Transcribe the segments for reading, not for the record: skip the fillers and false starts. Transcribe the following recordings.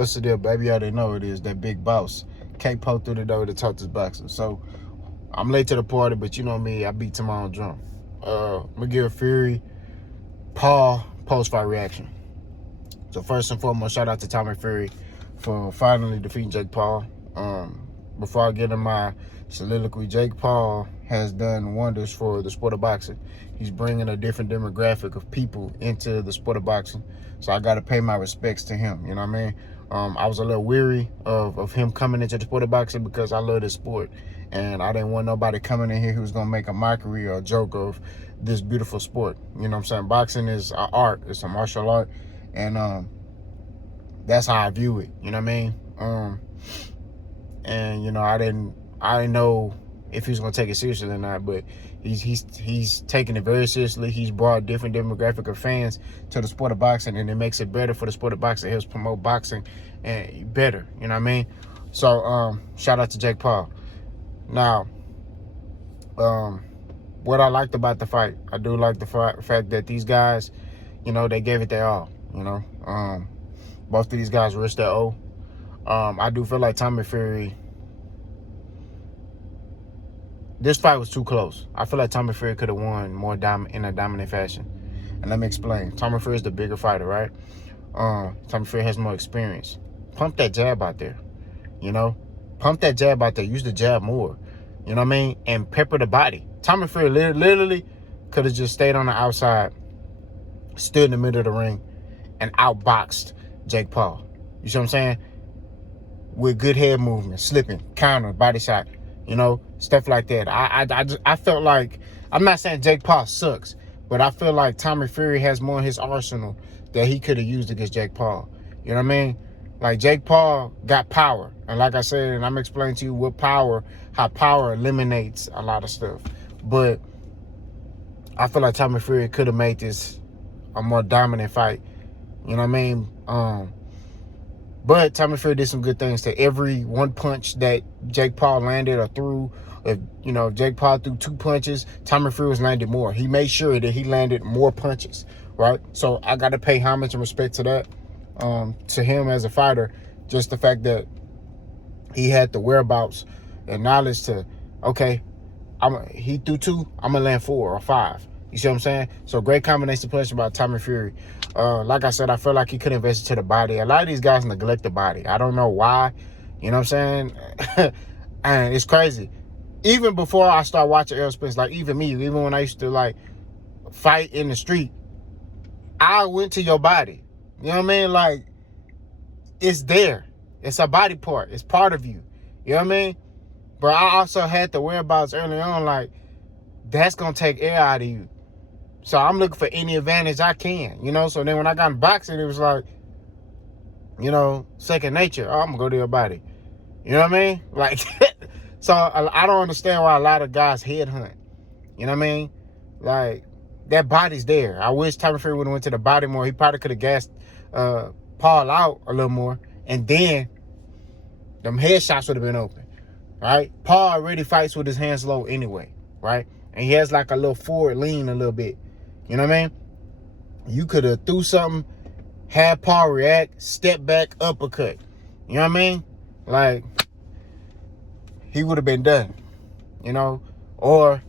What's the deal, baby? You already know it is that big boss. Can't poke through the door to talk to boxing. So I'm late to the party, but you know me, I beat tomorrow drum. Miguel Fury, Paul, post-fight reaction. So first and foremost, shout out to Tommy Fury for finally defeating Jake Paul. Before I get in my soliloquy, Jake Paul has done wonders for the sport of boxing. He's bringing a different demographic of people into the sport of boxing. So I got to pay my respects to him. You know what I mean? I was a little weary of him coming into the sport of boxing because I love this sport. And I didn't want nobody coming in here who was going to make a mockery or a joke of this beautiful sport. You know what I'm saying? Boxing is an art. It's a martial art. And that's how I view it. You know what I mean? And you know, I didn't know if he was gonna take it seriously or not, but he's taking it very seriously. He's brought different demographic of fans to the sport of boxing, and it makes it better for the sport of boxing. It helps promote boxing and better. You know what I mean? So shout out to Jake Paul. Now, what I liked about the fight, I do like the fact that these guys, you know, they gave it their all. You know, both of these guys risked their O. I do feel like Tommy Fury, this fight was too close. I feel like Tommy Fury could have won more in a dominant fashion. And let me explain. Tommy Fury is the bigger fighter, right? Tommy Fury has more experience. Pump that jab out there, you know? Pump that jab out there. Use the jab more, you know what I mean? And pepper the body. Tommy Fury literally could have just stayed on the outside, stood in the middle of the ring, and outboxed Jake Paul. You see what I'm saying? With good head movement, slipping, counter, body shot, you know, stuff like that. I felt like, I'm not saying Jake Paul sucks, but I feel like Tommy Fury has more in his arsenal that he could have used against Jake Paul. You know what I mean? Like, Jake Paul got power. And like I said, and I'm explaining to you how power eliminates a lot of stuff. But I feel like Tommy Fury could have made this a more dominant fight. You know what I mean? But Tommy Fury did some good things. To every one punch that Jake Paul landed or threw, if Jake Paul threw 2 punches, Tommy Fury was landed more. He made sure that he landed more punches, right? So I got to pay homage and respect to that, to him as a fighter. Just the fact that he had the whereabouts and knowledge to, okay, he threw 2, I'm going to land 4 or 5. You see what I'm saying? So great combination punch by Tommy Fury. Like I said, I feel like he could invest into the body. A lot of these guys neglect the body. I don't know why. You know what I'm saying? And it's crazy. Even before I start watching Errol Spence, like even me, even when I used to like fight in the street, I went to your body. You know what I mean? Like, it's there. It's a body part. It's part of you. You know what I mean? But I also had the whereabouts early on, like, that's going to take air out of you. So I'm looking for any advantage I can, you know? So then when I got in boxing, it was like, you know, second nature. Oh, I'm going to go to your body. You know what I mean? Like, so I don't understand why a lot of guys headhunt. You know what I mean? Like, that body's there. I wish Tommy Fury would have went to the body more. He probably could have gassed Paul out a little more. And then them headshots would have been open, right? Paul already fights with his hands low anyway, right? And he has like a little forward lean a little bit. You know what I mean? You could have threw something, had Paul react, step back, uppercut. You know what I mean? Like, he would have been done, you know? Or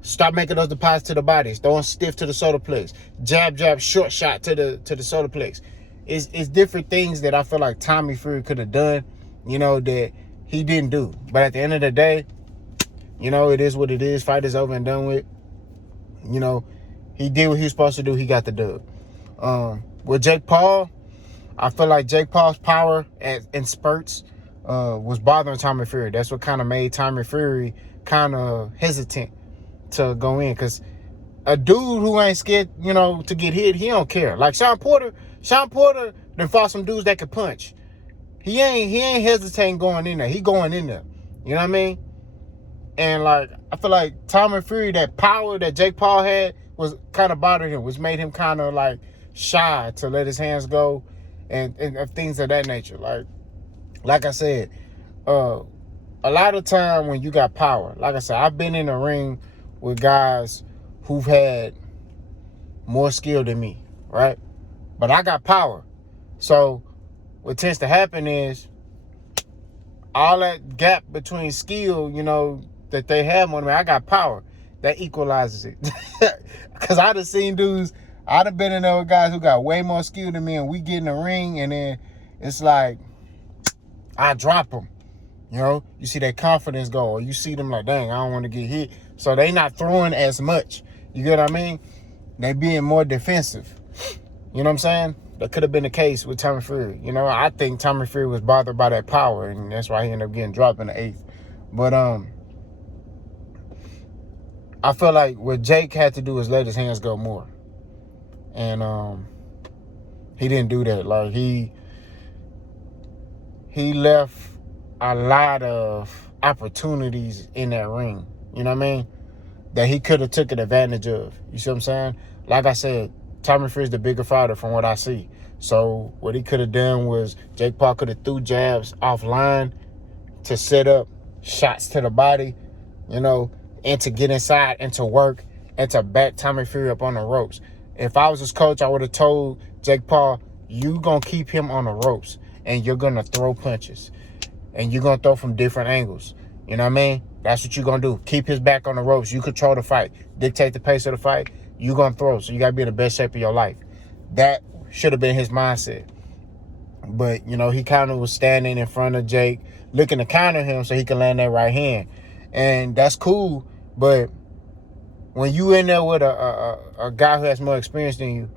stop making those deposits to the body. Throwing stiff to the solar plex. Jab, short shot to the solar plex. It's different things that I feel like Tommy Fury could have done, you know, that he didn't do. But at the end of the day, you know, it is what it is. Fight is over and done with. You know, he did what he was supposed to do. He got the dub. With Jake Paul, I feel like Jake Paul's power in spurts was bothering Tommy Fury. That's what kind of made Tommy Fury kind of hesitant to go in. Because a dude who ain't scared, you know, to get hit, he don't care. Like Sean Porter done fought some dudes that could punch. He ain't hesitating going in there. He going in there. You know what I mean? And, like, I feel like Tommy Fury, that power that Jake Paul had was kind of bothering him, which made him kind of, like, shy to let his hands go and things of that nature. Like I said, a lot of time when you got power, like I said, I've been in the ring with guys who've had more skill than me, right? But I got power. So what tends to happen is all that gap between skill, you know, that they have on me, I got power. That equalizes it. Because I done seen dudes, I done been in there with guys who got way more skill than me, and we get in the ring, and then it's like, I drop them. You know, you see their confidence go, or you see them like, dang, I don't want to get hit. So they not throwing as much. You get what I mean? They being more defensive. You know what I'm saying? That could have been the case with Tommy Fury. You know, I think Tommy Fury was bothered by that power, and that's why he ended up getting dropped in the 8th. But I feel like what Jake had to do is let his hands go more. And he didn't do that. Like he left a lot of opportunities in that ring. You know what I mean? That he could have taken advantage of. You see what I'm saying? Like I said, Tommy Fury's the bigger fighter from what I see. So what he could have done was Jake Paul could have threw jabs offline to set up shots to the body, you know, and to get inside and to work and to back Tommy Fury up on the ropes. If I was his coach, I would have told Jake Paul, you going to keep him on the ropes and you're going to throw punches and you're going to throw from different angles. You know what I mean? That's what you're going to do. Keep his back on the ropes. You control the fight. Dictate the pace of the fight. You're going to throw. So you got to be in the best shape of your life. That should have been his mindset. But, you know, he kind of was standing in front of Jake, looking to counter him so he can land that right hand. And that's cool. But when you in there with a guy who has more experience than you,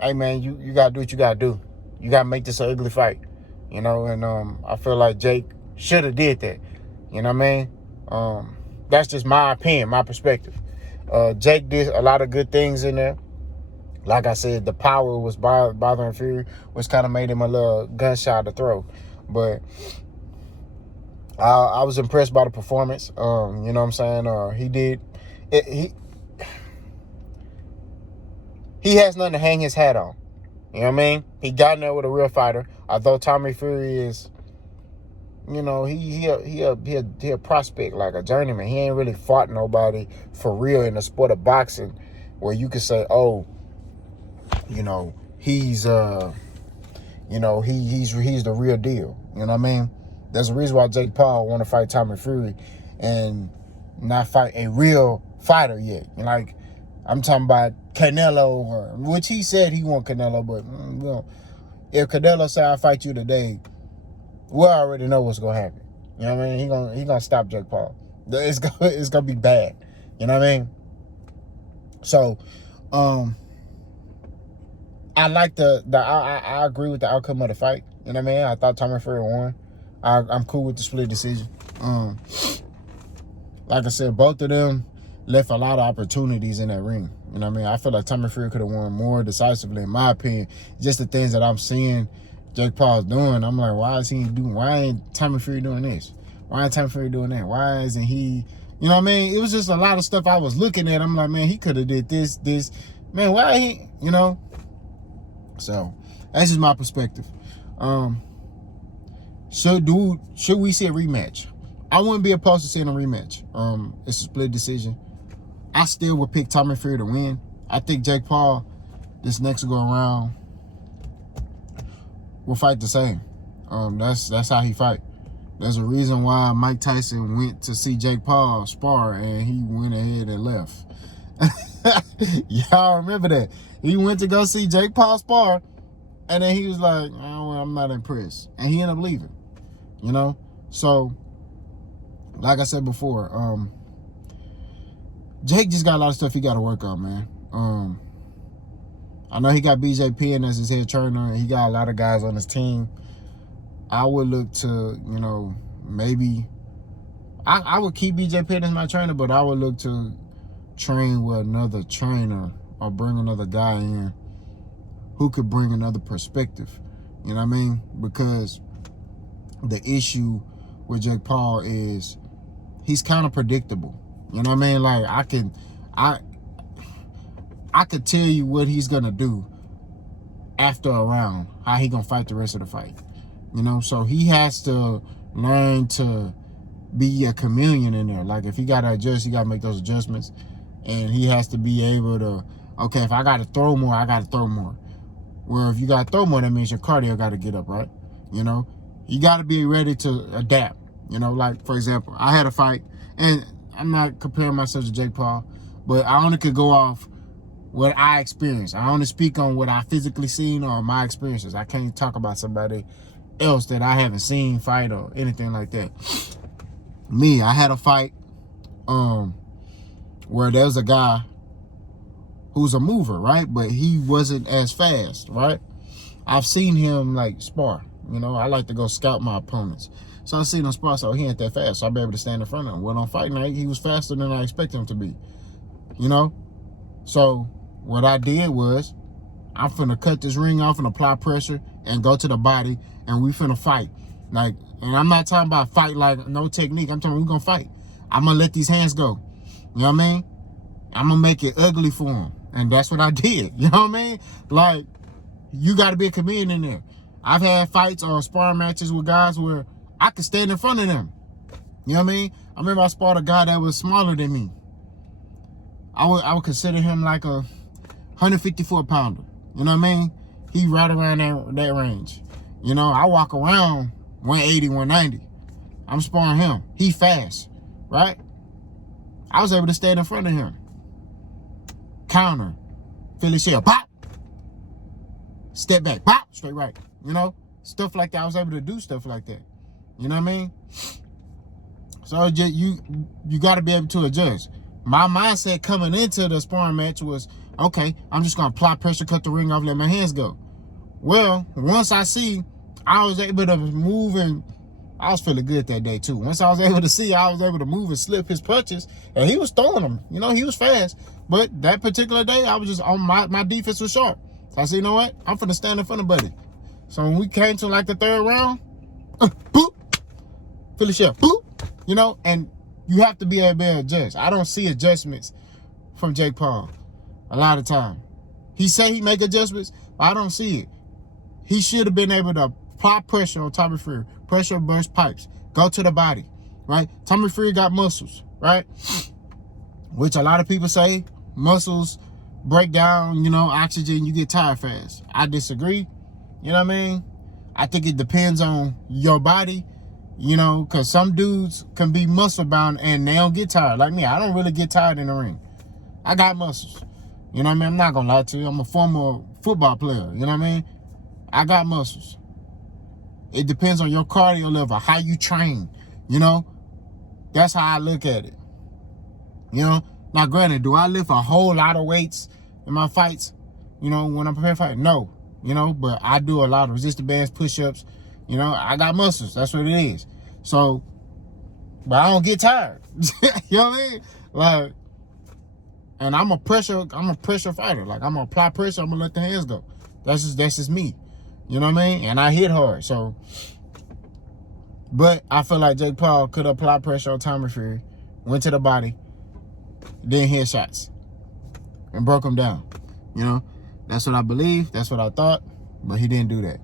hey, man, you got to do what you got to do. You got to make this an ugly fight. You know, and I feel like Jake should have did that. You know what I mean? That's just my opinion, my perspective. Jake did a lot of good things in there. Like I said, the power was bothering Fury, which kind of made him a little gunshot to throw. But I was impressed by the performance. You know what I'm saying? He did. He has nothing to hang his hat on. You know what I mean? He got in there with a real fighter. Although Tommy Fury is, you know, he a prospect, like a journeyman. He ain't really fought nobody for real in the sport of boxing, where you could say, oh, you know, he's the real deal. You know what I mean? There's a reason why Jake Paul want to fight Tommy Fury and not fight a real fighter yet. Like, I'm talking about Canelo, which he said he want Canelo, but you know, if Canelo say I fight you today, we already know what's gonna happen. You know what I mean? He gonna stop Jake Paul. It's gonna be bad. You know what I mean? So, I like I agree with the outcome of the fight. You know what I mean? I thought Tommy Fury won. I'm cool with the split decision. Like I said, both of them left a lot of opportunities in that ring. You know what I mean? I feel like Tommy Fury could have won more decisively, in my opinion. Just the things that I'm seeing Jake Paul's doing, I'm like, why ain't Tommy Fury doing this? Why ain't Tommy Fury doing that? Why isn't he, you know what I mean? It was just a lot of stuff I was looking at. I'm like, man, he could have did this. Man, why he, you know? So, that's just my perspective. Should we see a rematch? I wouldn't be opposed to seeing a rematch. It's a split decision. I still would pick Tommy Fury to win. I think Jake Paul, this next go around, will fight the same. That's how he fight. There's a reason why Mike Tyson went to see Jake Paul spar and he went ahead and left. Y'all remember that? He went to go see Jake Paul spar and then he was like, oh, I'm not impressed. And he ended up leaving. You know? So, like I said before, Jake just got a lot of stuff he got to work on, man. I know he got BJ Penn as his head trainer, and he got a lot of guys on his team. I would look to, you know, maybe I would keep BJ Penn as my trainer, but I would look to train with another trainer or bring another guy in who could bring another perspective. You know what I mean? Because the issue with Jake Paul is he's kind of predictable. You know what I mean? Like, I could tell you what he's gonna do after a round, how he gonna fight the rest of the fight. You know, so he has to learn to be a chameleon in there. Like, if he gotta adjust, he gotta make those adjustments, and he has to be able to, okay, if I gotta throw more, I gotta throw more. Where if you gotta throw more, that means your cardio gotta get up, right? You know, you got to be ready to adapt. You know, like, for example, I had a fight, and I'm not comparing myself to Jake Paul, but I only could go off what I experienced. I only speak on what I physically seen or my experiences. I can't talk about somebody else that I haven't seen fight or anything like that. Me, I had a fight where there was a guy who's a mover, right? But he wasn't as fast, right? I've seen him like spar. You know, I like to go scout my opponents. So I seen him spar, so he ain't that fast. So I'll be able to stand in front of him. Well, on fight night, he was faster than I expected him to be. You know? So what I did was, I'm finna cut this ring off and apply pressure and go to the body, and we finna fight. Like, and I'm not talking about fight like no technique. I'm talking we gonna fight. I'm gonna let these hands go. You know what I mean? I'm gonna make it ugly for him. And that's what I did. You know what I mean? Like, you gotta be a comedian in there. I've had fights or sparring matches with guys where I could stand in front of them. You know what I mean? I remember I sparred a guy that was smaller than me. I would consider him like a 154 pounder. You know what I mean? He right around that range. You know, I walk around 180, 190. I'm sparring him. He fast, right? I was able to stand in front of him. Counter. Philly shell. Pop. Step back. Pop. Straight right. You know? Stuff like that. I was able to do stuff like that. You know what I mean? So just, you got to be able to adjust. My mindset coming into the sparring match was, okay, I'm just going to apply pressure, cut the ring off, let my hands go. Well, once I see I was able to move, and I was feeling good that day too. Once I was able to see I was able to move and slip his punches, and he was throwing them. You know, he was fast. But that particular day, I was just on my defense was sharp. So I said, you know what? I'm finna stand in front of buddy. So when we came to like the third round, boop, Philly shell, boop, you know, and you have to be able to adjust. I don't see adjustments from Jake Paul a lot of time. He say he make adjustments, but I don't see it. He should have been able to apply pressure on Tommy Fury. Pressure burst pipes. Go to the body, right? Tommy Fury got muscles, right? Which a lot of people say muscles break down, you know, oxygen, you get tired fast. I disagree. You know what I mean? I think it depends on your body, you know, because some dudes can be muscle bound and they don't get tired. Like me, I don't really get tired in the ring. I got muscles. You know what I mean? I'm not going to lie to you. I'm a former football player. You know what I mean? I got muscles. It depends on your cardio level, how you train, you know? That's how I look at it. You know? Now, granted, do I lift a whole lot of weights in my fights, you know, when I'm preparing for fight? No. You know, but I do a lot of resistance bands, push-ups. You know, I got muscles. That's what it is. So, but I don't get tired. You know what I mean? Like, and I'm a pressure fighter. Like, I'm gonna apply pressure, I'm gonna let the hands go. That's just me. You know what I mean? And I hit hard. So, but I feel like Jake Paul could apply pressure on Tommy Fury, went to the body, then hit shots, and broke him down. You know? That's what I believe. That's what I thought. But he didn't do that.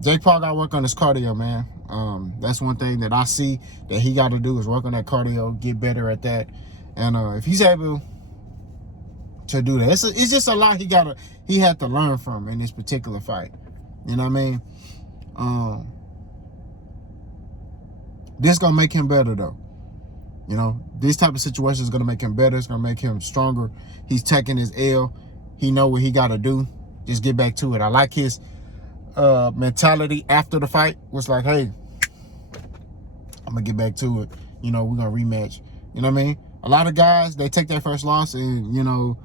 Jake Paul got to work on his cardio, man. That's one thing that I see that he got to do is work on that cardio, get better at that. And if he's able to do that, it's just a lot he had to learn from in this particular fight. You know what I mean? This gonna make him better though. You know, this type of situation is gonna make him better. It's gonna make him stronger. He's taking his L. He know what he gotta do. Just get back to it. I like his mentality after the fight. Was like, hey, I'm gonna get back to it. You know, we're gonna rematch. You know what I mean? A lot of guys, they take their first loss and, you know,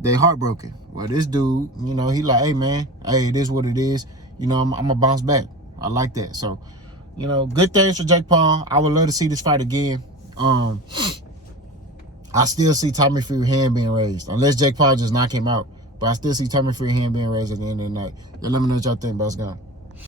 they heartbroken. Well, this dude, you know, he like, hey, man, hey, it is what it is. You know, I'm going to bounce back. I like that. So, you know, good things for Jake Paul. I would love to see this fight again. I still see Tommy Fury hand being raised. Unless Jake Paul just knock him out. But I still see Tommy Fury hand being raised at the end of the night. Let me know what y'all think. Bust gone.